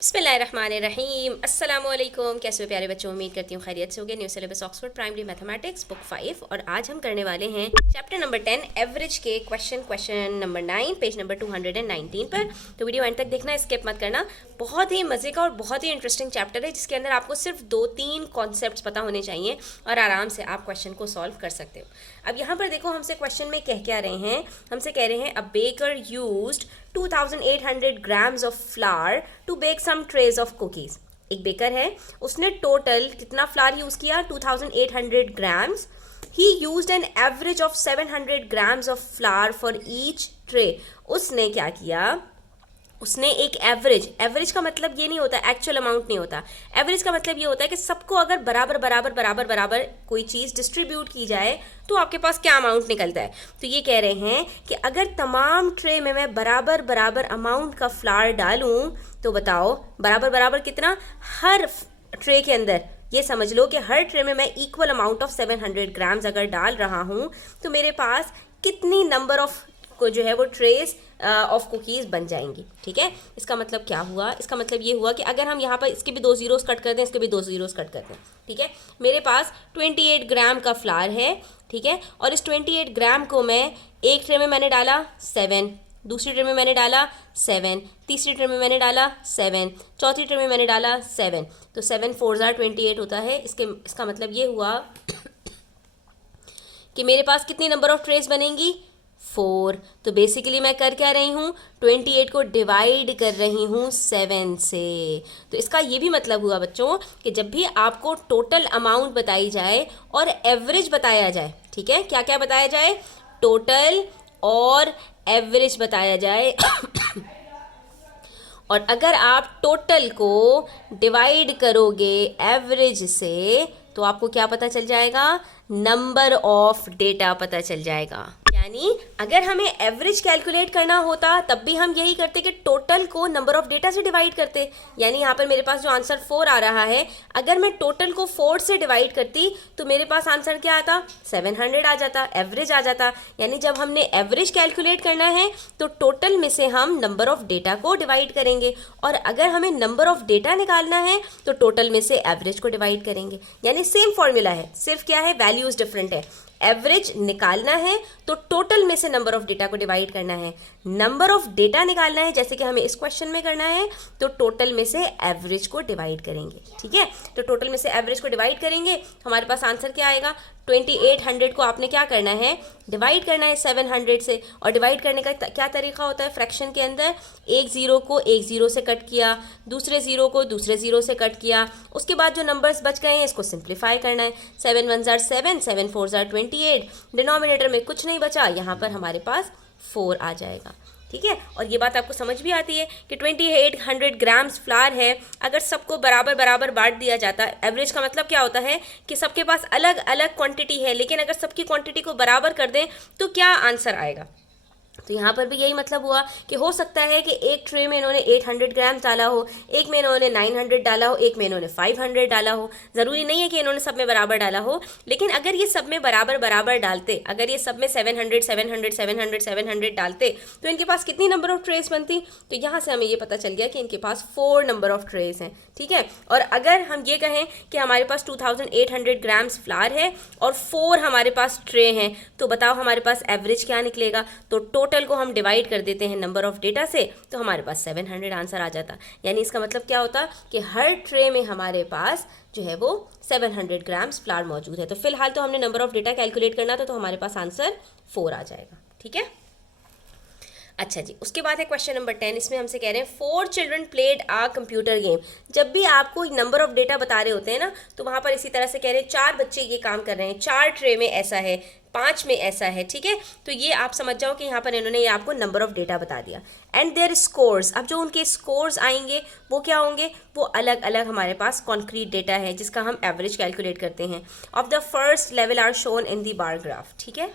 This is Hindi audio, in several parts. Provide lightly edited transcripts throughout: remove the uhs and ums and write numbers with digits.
बिस्मिल्लाहिर्रहमानिर्रहीम अस्सलामुअलैकुम। कैसे हो प्यारे बच्चों, उम्मीद करती हूँ खैरियत से होगे। New syllabus Oxford primary mathematics book 5 और आज हम करने वाले हैं चैप्टर नंबर 10 एवरेज के क्वेश्चन नंबर 9 पेज नंबर 219 पर। तो वीडियो एंड तक देखना, स्किप मत करना। बहुत ही मज़े का और बहुत ही इंटरेस्टिंग चैप्टर है जिसके अंदर आपको सिर्फ 2-3 कॉन्सेप्ट्स पता होने चाहिए और आराम से आप क्वेश्चन को सॉल्व कर सकते हो। अब यहाँ पर देखो, हमसे क्वेश्चन में कह क्या रहे हैं, हमसे कह रहे हैं a baker used 2800 grams of flour to bake some trays of cookies। एक बेकर है, उसने टोटल कितना फ्लावर यूज किया, 2800 grams। He used an average of 700 grams of flour for each tray। उसने क्या किया, उसने एक एवरेज का मतलब ये नहीं होता, एक्चुअल अमाउंट नहीं होता। एवरेज का मतलब ये होता है कि सबको अगर बराबर बराबर बराबर बराबर कोई चीज़ डिस्ट्रीब्यूट की जाए तो आपके पास क्या अमाउंट निकलता है। तो ये कह रहे हैं कि अगर तमाम ट्रे में मैं बराबर बराबर अमाउंट का फ्लावर डालूं तो बताओ बराबर बराबर कितना, हर ट्रे के अंदर ये समझ लो कि हर ट्रे में मैं इक्वल अमाउंट ऑफ 700 ग्राम्स अगर डाल रहा हूँ तो मेरे पास कितनी नंबर ऑफ को जो है वो ट्रेस ऑफ कुकीज़ बन जाएंगी। ठीक है, इसका मतलब क्या हुआ, इसका मतलब ये हुआ कि अगर हम यहाँ पर इसके भी 2 ज़ीरोस कट कर दें, इसके भी 2 ज़ीरोस कट कर दें, ठीक है, मेरे पास 28 ग्राम का फ्लावर है। ठीक है, और इस 28 ग्राम को मैं एक ट्रे में मैंने डाला 7, दूसरी ट्रे में मैंने डाला 7, तीसरी ट्रे में मैंने डाला 7, चौथी ट्रे में मैंने डाला 7, तो 7 4 28 होता है। इसका मतलब ये हुआ कि मेरे पास कितनी नंबर ऑफ ट्रेस बनेंगी, 4। तो बेसिकली मैं कर क्या रही हूँ, 28 को डिवाइड कर रही हूँ 7 से। तो इसका ये भी मतलब हुआ बच्चों कि जब भी आपको टोटल अमाउंट बताई जाए और एवरेज बताया जाए, ठीक है, क्या क्या बताया जाए, टोटल और एवरेज बताया जाए और अगर आप टोटल को डिवाइड करोगे एवरेज से तो आपको क्या पता चल जाएगा, नंबर ऑफ डेटा पता चल जाएगा। यानी अगर हमें एवरेज कैलकुलेट करना होता तब भी हम यही करते कि टोटल को नंबर ऑफ डेटा से डिवाइड करते। यानी यहाँ पर मेरे पास जो आंसर 4 आ रहा है, अगर मैं टोटल को 4 से डिवाइड करती तो मेरे पास आंसर क्या आता, 700 आ जाता, एवरेज आ जाता। यानी जब हमने एवरेज कैलकुलेट करना है तो टोटल में से हम नंबर ऑफ डेटा को डिवाइड करेंगे और अगर हमें नंबर ऑफ डेटा निकालना है तो टोटल में से एवरेज को डिवाइड करेंगे। यानी सेम फॉर्मूला है, सिर्फ क्या है, वैल्यूज डिफरेंट है। एवरेज निकालना है तो टोटल में से नंबर ऑफ डेटा को डिवाइड करना है, नंबर ऑफ डेटा निकालना है जैसे कि हमें इस क्वेश्चन में करना है तो टोटल में से एवरेज को डिवाइड करेंगे। ठीक है, तो टोटल में से एवरेज को डिवाइड करेंगे, हमारे पास आंसर क्या आएगा, 2800 को आपने क्या करना है, डिवाइड करना है 700 से। और डिवाइड करने का क्या तरीका होता है, फ्रैक्शन के अंदर एक ज़ीरो को एक ज़ीरो से कट किया, दूसरे ज़ीरो को दूसरे ज़ीरो से कट किया, उसके बाद जो नंबर्स बच गए हैं इसको सिंप्लीफाई करना है। 7 1 7, 7 4 28, डिनोमिनेटर में कुछ नहीं बचा, यहाँ पर हमारे पास 4 आ जाएगा। ठीक है, और ये बात आपको समझ भी आती है कि 2800 ग्राम्स फ्लावर है, अगर सबको बराबर बराबर बांट दिया जाता है, एवरेज का मतलब क्या होता है कि सबके पास अलग अलग क्वांटिटी है, लेकिन अगर सबकी क्वांटिटी को बराबर कर दें तो क्या आंसर आएगा। तो यहाँ पर भी यही मतलब हुआ कि हो सकता है कि एक ट्रे में इन्होंने 800 ग्राम्स डाला हो, एक में इन्होंने 900 डाला हो, एक में इन्होंने 500 डाला हो। ज़रूरी नहीं है कि इन्होंने सब में बराबर डाला हो, लेकिन अगर ये सब में बराबर बराबर डालते, अगर ये सब में 700 700 700 700 डालते तो इनके पास कितनी नंबर ऑफ ट्रेस बनती। तो यहाँ से हमें ये पता चल गया कि इनके पास 4 नंबर ऑफ ट्रेस हैं। ठीक है, और अगर हम ये कहें कि हमारे पास 2800 ग्राम्स फ्लावर है और 4 हमारे पास ट्रे हैं, तो बताओ हमारे पास एवरेज क्या निकलेगा। तो टोटल को हम डिवाइड कर देते हैं नंबर ऑफ डेटा से तो हमारे पास 700 आंसर आ जाता। यानी इसका मतलब क्या होता कि हर ट्रे में हमारे पास जो है वो 700 ग्राम्स फ्लावर मौजूद है। तो फिलहाल तो हमने नंबर ऑफ डेटा कैलकुलेट करना था, तो हमारे पास आंसर 4 आ जाएगा। ठीक है, अच्छा जी, उसके बाद है क्वेश्चन नंबर 10। इसमें हमसे कह रहे हैं 4 चिल्ड्रन प्लेड आ कंप्यूटर गेम। जब भी आपको नंबर ऑफ डेटा बता रहे होते हैं ना, तो वहाँ पर इसी तरह से कह रहे हैं 4 बच्चे ये काम कर रहे हैं, 4 ट्रे में ऐसा है, 5 में ऐसा है। ठीक है, तो ये आप समझ जाओ कि यहाँ पर इन्होंने ये आपको नंबर ऑफ डेटा बता दिया एंड देयर स्कोर्स। अब जो उनके स्कोर्स आएंगे वो क्या होंगे, वो अलग अलग हमारे पास कॉन्क्रीट डेटा है जिसका हम एवरेज कैलकुलेट करते हैं। Of the first level are shown in the bar graph. ठीक है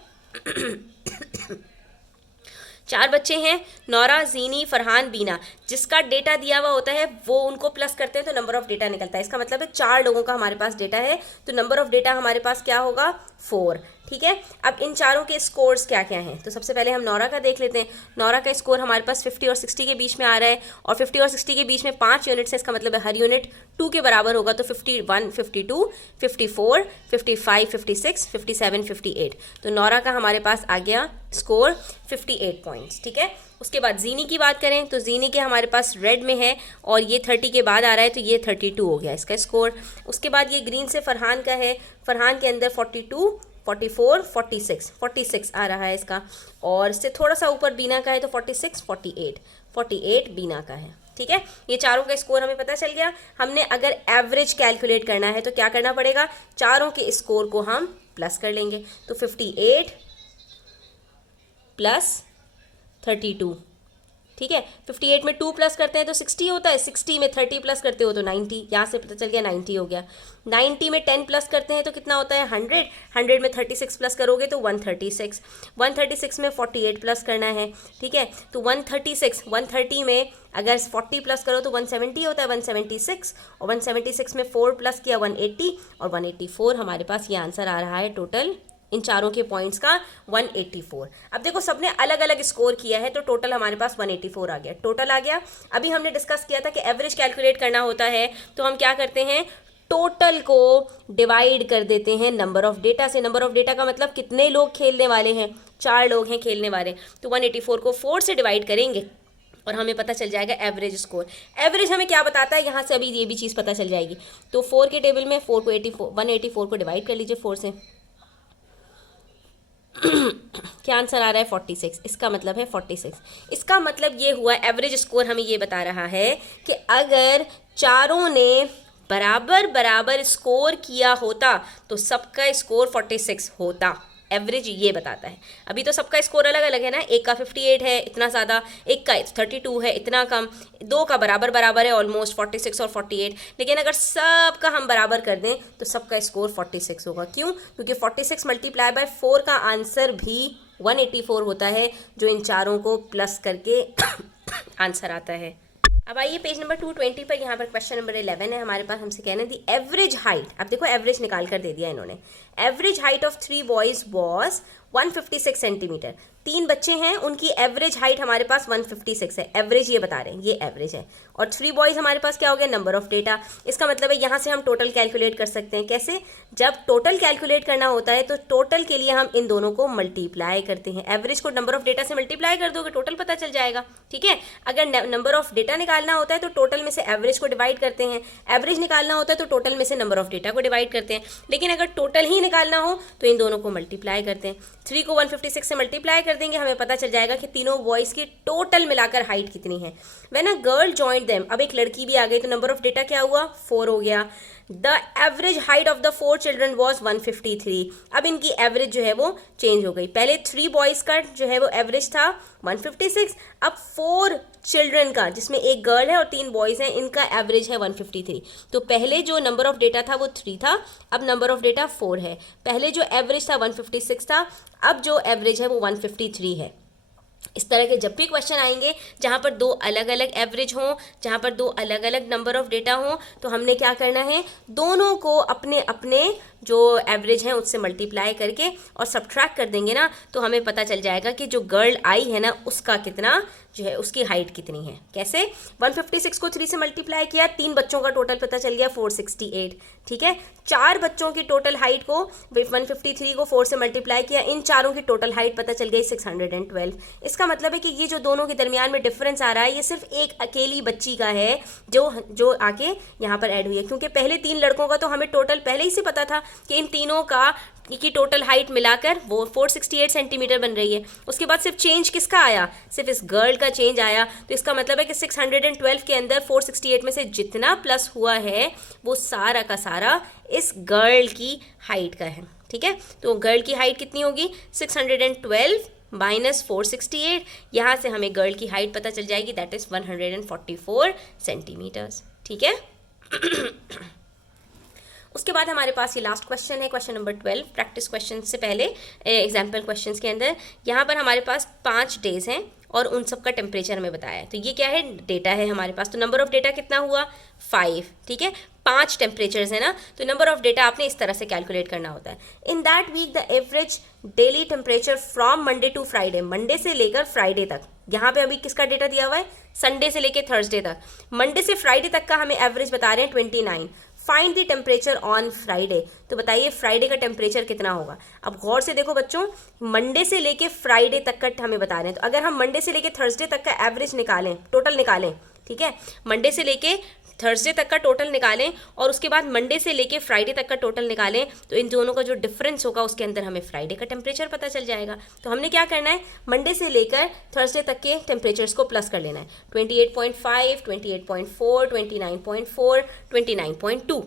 4 बच्चे हैं, नौरा, जीनी, फरहान, बीना। जिसका डेटा दिया हुआ होता है वो उनको प्लस करते हैं तो नंबर ऑफ डेटा निकलता है। इसका मतलब है 4 लोगों का हमारे पास डेटा है तो नंबर ऑफ डेटा हमारे पास क्या होगा, 4। ठीक है। अब इन चारों के स्कोर्स क्या क्या हैं, तो सबसे पहले हम नौरा का देख लेते हैं। नौरा का स्कोर हमारे पास 50 और 60 के बीच में आ रहा है, और 50 और 60 के बीच में 5 यूनिट्स है, इसका मतलब है हर यूनिट 2 के बराबर होगा। तो 51, 52, 54, 55, 56, 57, 58, तो नौरा का हमारे पास आ गया स्कोर 58 पॉइंट्स, ठीक है। उसके बाद जीनी की बात करें तो जीनी के हमारे पास रेड में है और ये 30 के बाद आ रहा है, तो ये 32 हो गया इसका स्कोर। उसके बाद ये ग्रीन से फरहान का है, फरहान के अंदर 42, 44, 46 आ रहा है इसका, और इससे थोड़ा सा ऊपर बीना का है तो 46, 48 बीना का है, ठीक है। ये चारों का स्कोर हमें पता चल गया। हमने अगर एवरेज कैलकुलेट करना है तो क्या करना पड़ेगा, चारों के स्कोर को हम प्लस कर लेंगे। तो 58 प्लस 32, ठीक है। 58 में 2 प्लस करते हैं तो 60 होता है, 60 में 30 प्लस करते हो तो 90, यहाँ से पता चल गया 90 हो गया। 90 में 10 प्लस करते हैं तो कितना होता है 100, 100 में 36 प्लस करोगे तो 136, 136 में 48 प्लस करना है, ठीक है। तो 130 में अगर 40 प्लस करो तो 170 होता है, 176, और 176 में 4 प्लस किया 180, और 184 हमारे पास ये आंसर आ रहा है टोटल इन चारों के पॉइंट्स का 184। अब देखो सबने अलग अलग स्कोर किया है तो टोटल हमारे पास 184 आ गया, टोटल आ गया। अभी हमने डिस्कस किया था कि एवरेज कैलकुलेट करना होता है तो हम क्या करते हैं, टोटल को डिवाइड कर देते हैं नंबर ऑफ डेटा से। नंबर ऑफ डेटा का मतलब कितने लोग खेलने वाले हैं, 4 लोग हैं खेलने वाले, तो 184 को 4 से डिवाइड करेंगे और हमें पता चल जाएगा एवरेज स्कोर। एवरेज हमें क्या बताता है, यहाँ से अभी ये भी चीज़ पता चल जाएगी। तो 4 के टेबल में 4 को 184 को डिवाइड कर लीजिए 4 से, क्या आंसर आ रहा है 46, इसका मतलब है 46। इसका मतलब ये हुआ, एवरेज स्कोर हमें ये बता रहा है कि अगर चारों ने बराबर बराबर स्कोर किया होता तो सबका स्कोर 46 होता। एवरेज ये बताता है। अभी तो सबका स्कोर अलग अलग है ना, एक का 58 है इतना ज़्यादा, एक का 32 है इतना कम, दो का बराबर बराबर है ऑलमोस्ट 46 और 48, लेकिन अगर सबका हम बराबर कर दें तो सबका स्कोर 46 होगा। क्यों, क्योंकि 46 मल्टीप्लाई बाय 4 का आंसर भी 184 होता है, जो इन चारों को प्लस करके आंसर आता है। अब आइए पेज नंबर 220 पर, यहाँ पर क्वेश्चन नंबर 11 है हमारे पास। हमसे कहना है दी एवरेज हाइट, अब देखो एवरेज निकाल कर दे दिया इन्होंने। Average height of 3 boys was 156 centimetre. 3 बच्चे हैं, उनकी एवरेज हाइट हमारे पास 156 है, एवरेज ये बता रहे हैं, ये एवरेज है। और 3 बॉयज हमारे पास क्या हो गया, नंबर ऑफ डेटा। इसका मतलब है यहाँ से हम टोटल कैलकुलेट कर सकते हैं। कैसे, जब टोटल कैलकुलेट करना होता है तो टोटल के लिए हम इन दोनों को मल्टीप्लाई करते हैं। एवरेज को नंबर ऑफ डेटा से मल्टीप्लाई कर दोगे, टोटल पता चल जाएगा, ठीक है। अगर नंबर ऑफ डेटा निकालना होता है तो टोटल में से एवरेज को डिवाइड करते हैं, एवरेज निकालना होता है तो टोटल में से नंबर ऑफ डेटा को डिवाइड करते हैं। लेकिन अगर टोटल ही निकालना हो तो इन दोनों को मल्टीप्लाई करते हैं। 3 को 156 से मल्टीप्लाई कर देंगे, हमें पता चल जाएगा कि तीनों बॉयज की टोटल मिलाकर हाइट कितनी है। When a girl joined them, अब एक लड़की भी आ गई तो नंबर ऑफ डेटा क्या हुआ, 4 हो गया। The average height of the 4 children was 153। अब इनकी एवरेज जो है वो चेंज हो गई। पहले 3 बॉयज का जो है वो एवरेज था 156, अब 4 चिल्ड्रन का, जिसमें एक गर्ल है और 3 बॉयज हैं, इनका एवरेज है 153। तो पहले जो नंबर ऑफ डेटा था वो 3 था, अब नंबर ऑफ डेटा 4 है। पहले जो एवरेज था 156 था, अब जो एवरेज है वो 153 है। इस तरह के जब भी क्वेश्चन आएंगे जहाँ पर 2 अलग अलग एवरेज हों, जहाँ पर 2 अलग अलग नंबर ऑफ डेटा हों, तो हमने क्या करना है, दोनों को अपने अपने जो एवरेज हैं उससे मल्टीप्लाई करके और सब्ट्रैक्ट कर देंगे ना, तो हमें पता चल जाएगा कि जो गर्ल आई है ना उसका कितना जो है, उसकी हाइट कितनी है। कैसे, 156 को 3 से मल्टीप्लाई किया, 3 बच्चों का टोटल पता चल गया 468, ठीक है। 4 बच्चों की टोटल हाइट को 153 को 4 से मल्टीप्लाई किया, इन चारों की टोटल हाइट पता चल गई 612। इसका मतलब है कि ये जो दोनों के दरमियान में डिफरेंस आ रहा है ये सिर्फ एक अकेली बच्ची का है जो आके यहाँ पर ऐड हुई है, क्योंकि पहले 3 लड़कों का तो हमें टोटल पहले ही से पता था कि इन तीनों की टोटल हाइट मिलाकर वो 468 सेंटीमीटर बन रही है। उसके बाद सिर्फ चेंज किसका आया, सिर्फ इस गर्ल का चेंज आया, तो इसका मतलब है कि 612 के अंदर 468 में से जितना प्लस हुआ है वो सारा का सारा इस गर्ल की हाइट का है, ठीक है। तो गर्ल की हाइट कितनी होगी, 612 माइनस 468, यहाँ से हमें गर्ल की हाइट पता चल जाएगी, दैट इज़ 144 सेंटीमीटर्स, ठीक है। उसके बाद हमारे पास ये लास्ट क्वेश्चन है, क्वेश्चन नंबर 12, प्रैक्टिस क्वेश्चन से पहले एग्जाम्पल क्वेश्चंस के अंदर। यहाँ पर हमारे पास 5 डेज हैं और उन सब का टेम्परेचर हमें बताया है। तो ये क्या है, डेटा है हमारे पास। तो नंबर ऑफ डेटा कितना हुआ, 5, ठीक है, 5 टेम्परेचर्स है ना। तो नंबर ऑफ डेटा आपने इस तरह से कैलकुलेट करना होता है। In that week the average daily temperature from Monday to Friday, Monday से लेकर फ्राइडे तक, यहाँ पे अभी किसका डेटा दिया हुआ है, संडे से लेकर थर्सडे तक, मंडे से फ्राइडे तक का हमें एवरेज बता रहे हैं 29। Find the temperature on Friday, तो बताइए फ्राइडे का टेम्परेचर कितना होगा। अब गौर से देखो बच्चों, मंडे से लेके फ्राइडे तक का हमें बता रहे हैं। तो अगर हम मंडे से लेके थर्सडे तक का एवरेज निकालें, टोटल निकालें, ठीक है, मंडे से लेके थर्सडे तक का टोटल निकालें और उसके बाद मंडे से लेके फ्राइडे तक का टोटल निकालें, तो इन दोनों का जो डिफरेंस होगा उसके अंदर हमें फ्राइडे का टेम्परेचर पता चल जाएगा। तो हमने क्या करना है, मंडे से लेकर थर्सडे तक के टेम्परेचर्स को प्लस कर लेना है। 28.5, 28.4, 29.4, 29.2।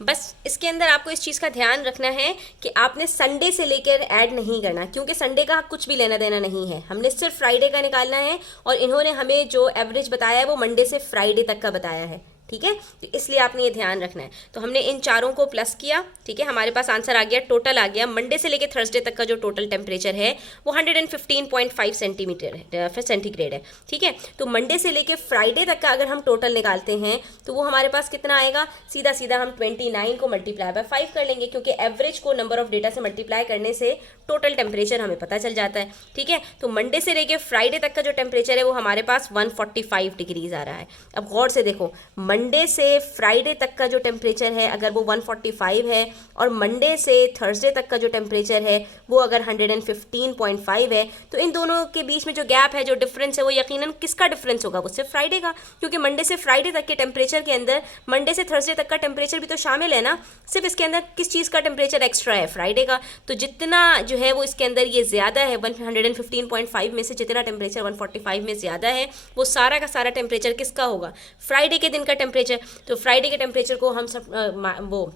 बस इसके अंदर आपको इस चीज़ का ध्यान रखना है कि आपने संडे से लेकर ऐड नहीं करना, क्योंकि संडे का कुछ भी लेना देना नहीं है, हमने सिर्फ फ्राइडे का निकालना है और इन्होंने हमें जो एवरेज बताया है वो मंडे से फ्राइडे तक का बताया है, ठीक है। तो इसलिए आपने ये ध्यान रखना है। तो हमने इन चारों को प्लस किया, ठीक है, हमारे पास आंसर आ गया, टोटल आ गया। मंडे से लेकर थर्सडे तक का जो टोटल टेम्परेचर है वो 115.5 सेंटीमीटर है, फिर सेंटीग्रेड है, ठीक है। तो मंडे से लेकर फ्राइडे तक का अगर हम टोटल निकालते हैं तो वो हमारे पास कितना आएगा, सीधा सीधा हम 29 को मल्टीप्लाई बाय 5 कर लेंगे, क्योंकि एवरेज को नंबर ऑफ डेटा से मल्टीप्लाई करने से टोटल टेम्परेचर हमें पता चल जाता है, ठीक है। तो मंडे से लेकर फ्राइडे तक का जो टेम्परेचर है वो हमारे पास 145 डिग्रीज आ रहा है। अब गौर से देखो, मंडे से फ्राइडे तक का जो टेम्परेचर है अगर वो 145 है और मंडे से थर्सडे तक का जो टेम्परेचर है वो अगर 115.5 है, तो इन दोनों के बीच में जो गैप है, जो डिफरेंस है, वो यकीनन किसका डिफरेंस होगा, वो सिर्फ फ्राइडे का, क्योंकि मंडे से फ्राइडे तक के टेम्परेचर के अंदर मंडे से थर्सडे तक का टेम्परेचर भी तो शामिल है ना। सिर्फ इसके अंदर किस चीज़ का टेम्परेचर एक्स्ट्रा है, फ्राइडे का। तो जितना जो है वो इसके अंदर ये ज़्यादा है, 115.5 में से जितना टेम्परेचर 145 में ज़्यादा है वो सारा का सारा टेम्परेचर किसका होगा, फ्राइडे के दिन का टेम्परेचर। तो फ्राइडे के टेम्परेचर को हम सब वो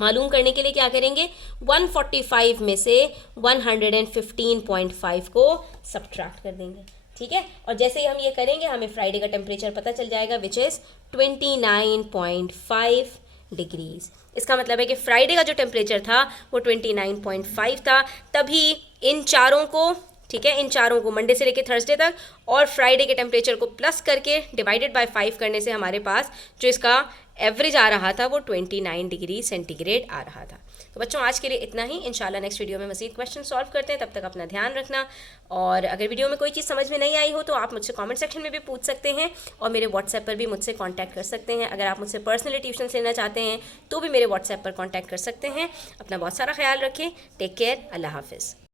मालूम करने के लिए क्या करेंगे, 145 में से 115.5 को सब्ट्रैक्ट कर देंगे, ठीक है। और जैसे ही हम ये करेंगे हमें फ्राइडे का टेम्परेचर पता चल जाएगा, विच इज़ 29.5 डिग्रीज। इसका मतलब है कि फ्राइडे का जो टेम्परेचर था वो 29.5 था। तभी इन चारों को, ठीक है, इन चारों को मंडे से लेकर थर्सडे तक और फ्राइडे के टेम्परेचर को प्लस करके डिवाइडेड बाय 5 करने से हमारे पास जो इसका एवरेज आ रहा था वो 29 डिग्री सेंटीग्रेड आ रहा था। तो बच्चों आज के लिए इतना ही, इंशाल्लाह नेक्स्ट वीडियो में मज़ीद क्वेश्चन सॉल्व करते हैं। तब तक अपना ध्यान रखना, और अगर वीडियो में कोई चीज़ समझ में नहीं आई हो तो आप मुझसे कमेंट सेक्शन में भी पूछ सकते हैं और मेरे व्हाट्सएप पर भी मुझसे कांटेक्ट कर सकते हैं। अगर आप मुझसे पर्सनली ट्यूशन लेना चाहते हैं तो भी मेरे व्हाट्सएप पर कांटेक्ट कर सकते हैं। अपना बहुत सारा ख्याल रखें, टेक केयर, अल्लाह हाफिज़।